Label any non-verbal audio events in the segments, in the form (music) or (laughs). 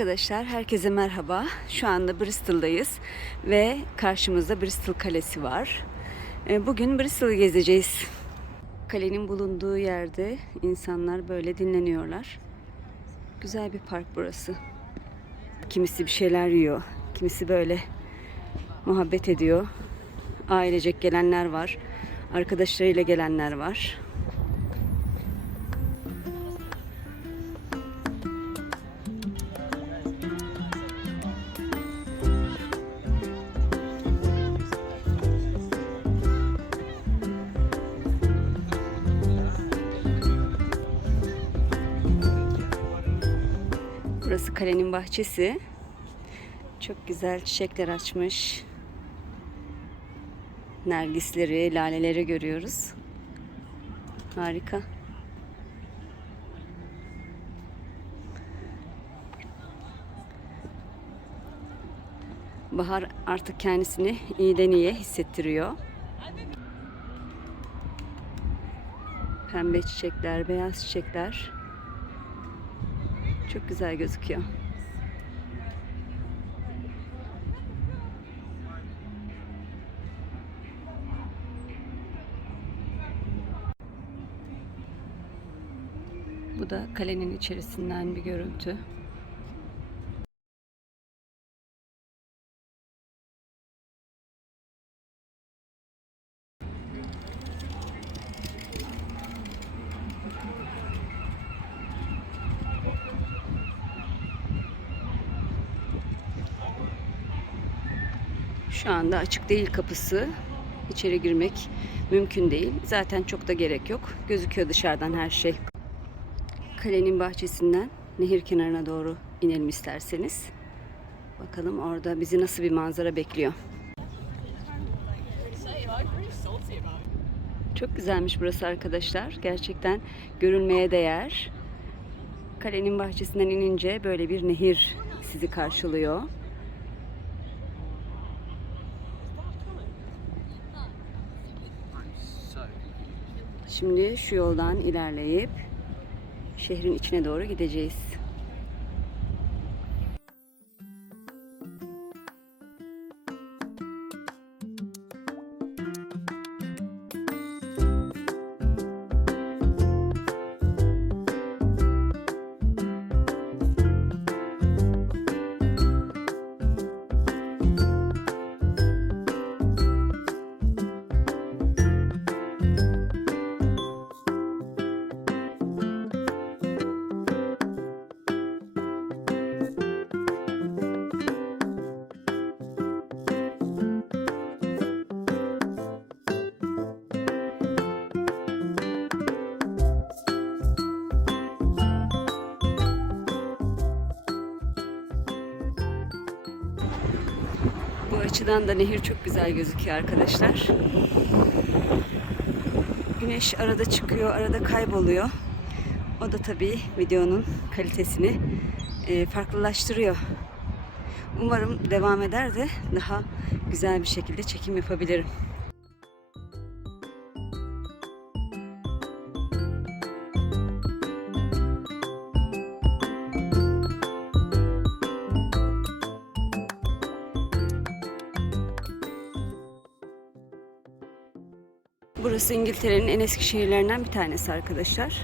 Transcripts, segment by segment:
Arkadaşlar herkese merhaba. Şu anda Bristol'dayız ve karşımızda Bristol Kalesi var. Ee, Bugün Bristol'ı gezeceğiz. Kalenin bulunduğu yerde insanlar böyle dinleniyorlar. Güzel bir park burası. Kimisi bir şeyler yiyor, kimisi böyle muhabbet ediyor. Ailecek gelenler var, arkadaşlarıyla gelenler var. Burası kalenin bahçesi. Çok güzel çiçekler açmış. Nergisleri, laleleri görüyoruz. Harika. Bahar artık kendisini iyiden iyiye hissettiriyor. Pembe çiçekler, beyaz çiçekler. Çok güzel gözüküyor. Bu da kalenin içerisinden bir görüntü. Şu anda açık değil kapısı. İçeri girmek mümkün değil. Zaten çok da gerek yok. Gözüküyor dışarıdan her şey. Kalenin bahçesinden nehir kenarına doğru inelim isterseniz. Bakalım orada bizi nasıl bir manzara bekliyor. Çok güzelmiş burası arkadaşlar. Gerçekten görülmeye değer. Kalenin bahçesinden inince böyle bir nehir sizi karşılıyor. Şimdi şu yoldan ilerleyip şehrin içine doğru gideceğiz. Açıdan da nehir çok güzel gözüküyor arkadaşlar. Güneş arada çıkıyor, arada kayboluyor. O da tabii videonun kalitesini e, farklılaştırıyor. Umarım devam eder de daha güzel bir şekilde çekim yapabilirim. Burası İngiltere'nin en eski şehirlerinden bir tanesi arkadaşlar.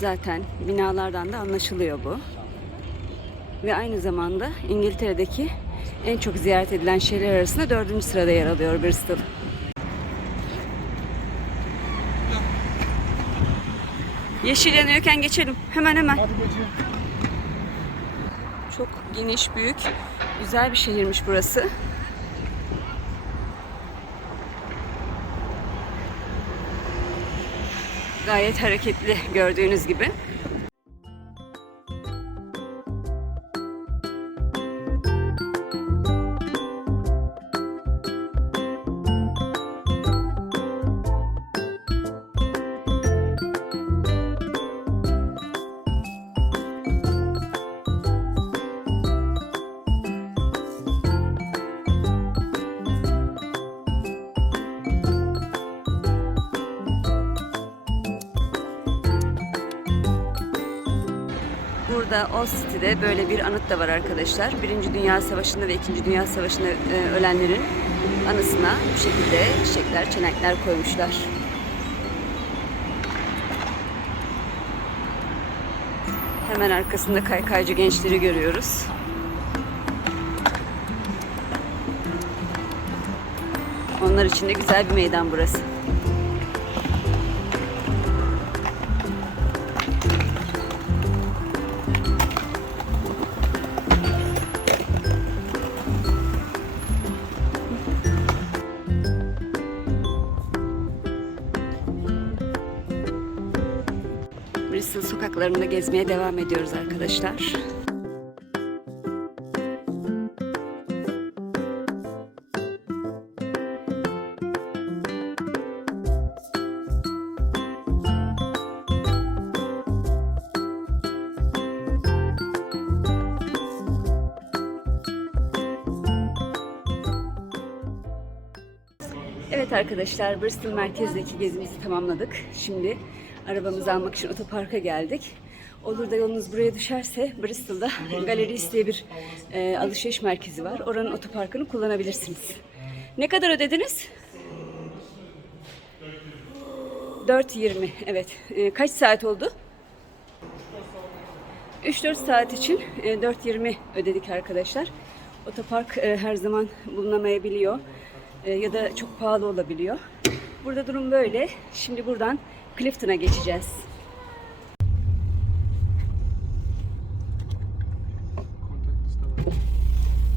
Zaten binalardan da anlaşılıyor bu. Ve aynı zamanda İngiltere'deki en çok ziyaret edilen şehirler arasında dördüncü sırada yer alıyor Bristol. Yeşil yanıyorken geçelim. Hemen hemen. Çok geniş, büyük, güzel bir şehirmiş burası. Gayet hareketli gördüğünüz gibi. Burada Old City'de böyle bir anıt da var arkadaşlar. Birinci Dünya Savaşı'nda ve İkinci Dünya Savaşı'nda e, ölenlerin anısına bu şekilde çiçekler, çenekler koymuşlar. Hemen arkasında kaykaycı gençleri görüyoruz. Onlar için de güzel bir meydan burası. Sokaklarında gezmeye devam ediyoruz arkadaşlar. Evet arkadaşlar Bristol merkezdeki gezimizi tamamladık. Şimdi arabamızı almak için otoparka geldik. Olur da yolunuz buraya düşerse Bristol'da (laughs) Galeries diye bir e, alışveriş merkezi var. Oranın otoparkını kullanabilirsiniz. Ne kadar ödediniz? 4.20 evet. E, kaç saat oldu? 3-4 saat için e, 4.20 ödedik arkadaşlar. Otopark e, her zaman bulunamayabiliyor E, ya da çok pahalı olabiliyor. Burada durum böyle. Şimdi buradan Clifton'a geçeceğiz.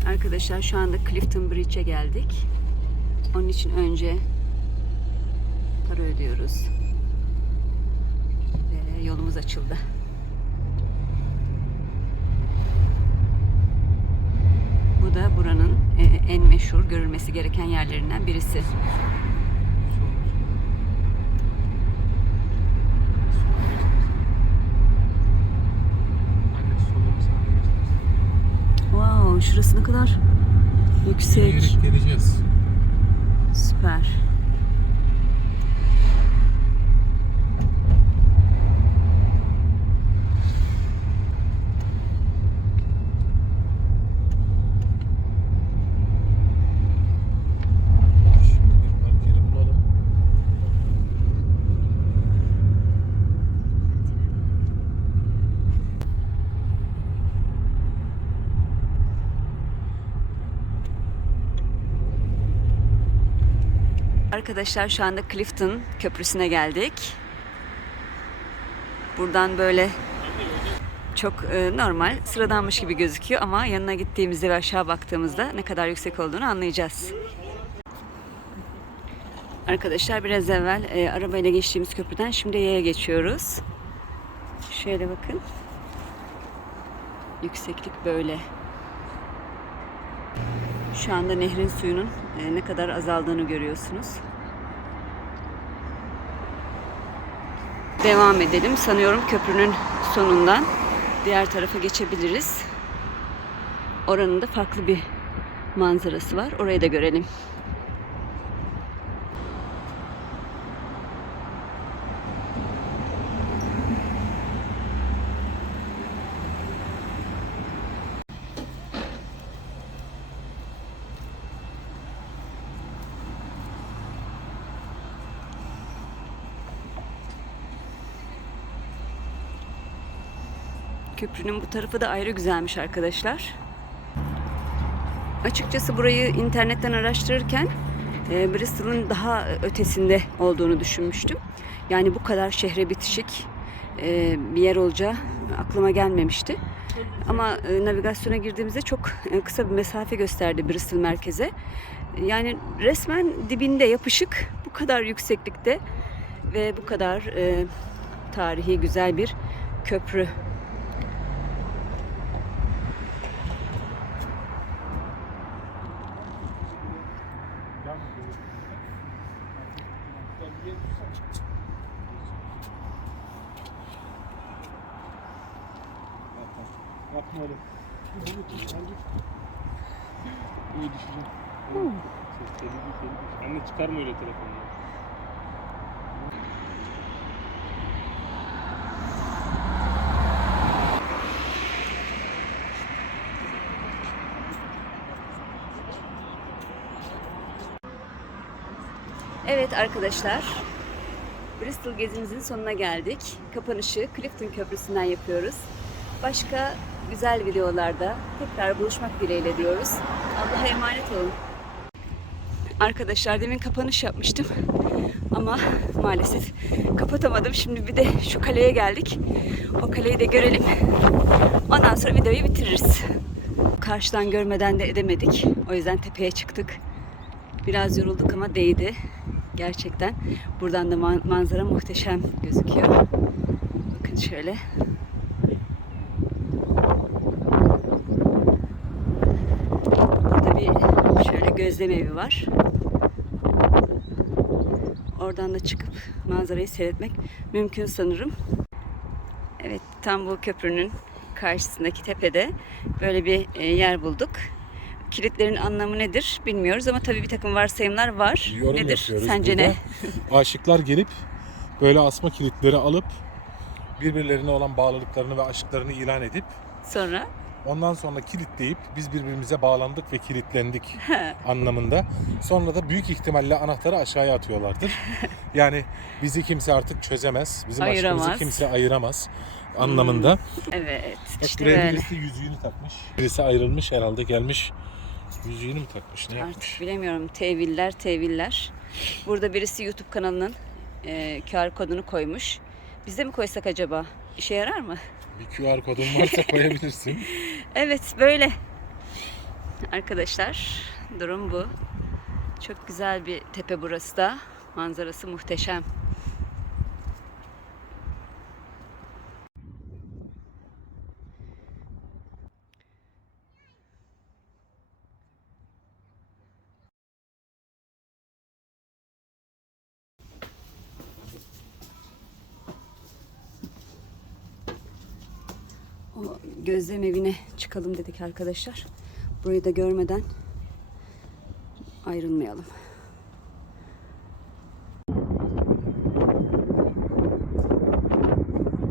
Arkadaşlar şu anda Clifton Bridge'e geldik. Onun için önce para ödüyoruz. Ve yolumuz açıldı. Bu da buranın e, en meşhur görülmesi gereken yerlerinden birisi. Şurası ne kadar yüksek. Yürüyerek geleceğiz. Süper. Şimdi bir park yeri bulalım. Arkadaşlar şu anda Clifton Köprüsü'ne geldik. Buradan böyle çok e, normal, sıradanmış gibi gözüküyor ama yanına gittiğimizde ve aşağı baktığımızda ne kadar yüksek olduğunu anlayacağız. Arkadaşlar biraz evvel e, arabayla geçtiğimiz köprüden şimdi yaya geçiyoruz. Şöyle bakın. Yükseklik böyle. Şu anda nehrin suyunun e, ne kadar azaldığını görüyorsunuz. Devam edelim. Sanıyorum köprünün sonundan diğer tarafa geçebiliriz. Oranın da farklı bir manzarası var. Orayı da görelim. Köprünün bu tarafı da ayrı güzelmiş arkadaşlar. Açıkçası burayı internetten araştırırken e, Bristol'ın daha ötesinde olduğunu düşünmüştüm. Yani bu kadar şehre bitişik e, bir yer olacağı aklıma gelmemişti. Ama e, navigasyona girdiğimizde çok e, kısa bir mesafe gösterdi Bristol merkeze. Yani resmen dibinde yapışık bu kadar yükseklikte ve bu kadar e, tarihi güzel bir köprü Bakmalı. İyi düşeceğim. Anne çıkarma öyle telefonunu. Evet arkadaşlar, Bristol gezimizin sonuna geldik. Kapanışı Clifton Köprüsü'nden yapıyoruz. Başka güzel videolarda tekrar buluşmak dileğiyle diyoruz. Allah'a emanet olun. Arkadaşlar demin kapanış yapmıştım. Ama maalesef kapatamadım. Şimdi bir de şu kaleye geldik. O kaleyi de görelim. Ondan sonra videoyu bitiririz. Karşıdan görmeden de edemedik. O yüzden tepeye çıktık. Biraz yorulduk ama değdi. Gerçekten. Buradan da man- manzara muhteşem gözüküyor. Bakın şöyle. Burada bir şöyle gözlem evi var. Oradan da çıkıp manzarayı seyretmek mümkün sanırım. Evet, tam bu köprünün karşısındaki tepede böyle bir e, yer bulduk. Kilitlerin anlamı nedir bilmiyoruz ama tabii bir takım varsayımlar var. Yorum nedir? Sence burada. ne? (laughs) Aşıklar gelip böyle asma kilitleri alıp birbirlerine olan bağlılıklarını ve aşklarını ilan edip Sonra ondan sonra kilitleyip biz birbirimize bağlandık ve kilitlendik (laughs) anlamında. Sonra da büyük ihtimalle anahtarı aşağıya atıyorlardır. (laughs) Yani bizi kimse artık çözemez. Bizim Ayıramaz. aşkımızı kimse ayıramaz anlamında. evet Bak işte böyle. birisi yüzüğünü takmış. Birisi ayrılmış herhalde gelmiş. Yüzüğünü mü takmış ne yapmış? Artık bilemiyorum teviller teviller. Burada birisi YouTube kanalının e, QR kodunu koymuş. Biz de mi koysak acaba? İşe yarar mı? Bir QR kodun varsa (laughs) koyabilirsin. Evet böyle. Arkadaşlar durum bu. Çok güzel bir tepe burası da. Manzarası muhteşem. O gözlem evine çıkalım dedik arkadaşlar. Burayı da görmeden ayrılmayalım.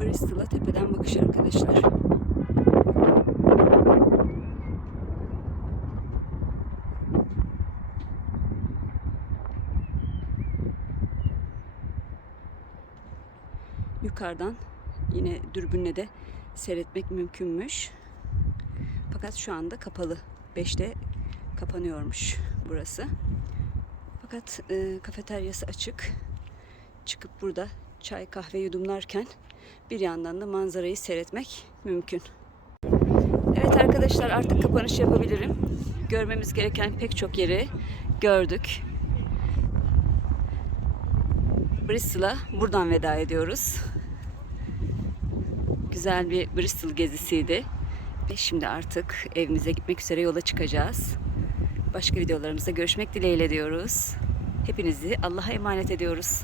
Bristol'a tepeden bakış arkadaşlar. Yukarıdan yine dürbünle de seyretmek mümkünmüş. Fakat şu anda kapalı. 5'te kapanıyormuş burası. Fakat e, kafeteryası açık. Çıkıp burada çay kahve yudumlarken bir yandan da manzarayı seyretmek mümkün. Evet arkadaşlar artık kapanış yapabilirim. Görmemiz gereken pek çok yeri gördük. Bristol'a buradan veda ediyoruz. Güzel bir Bristol gezisiydi. Ve şimdi artık evimize gitmek üzere yola çıkacağız. Başka videolarımızda görüşmek dileğiyle diyoruz. Hepinizi Allah'a emanet ediyoruz.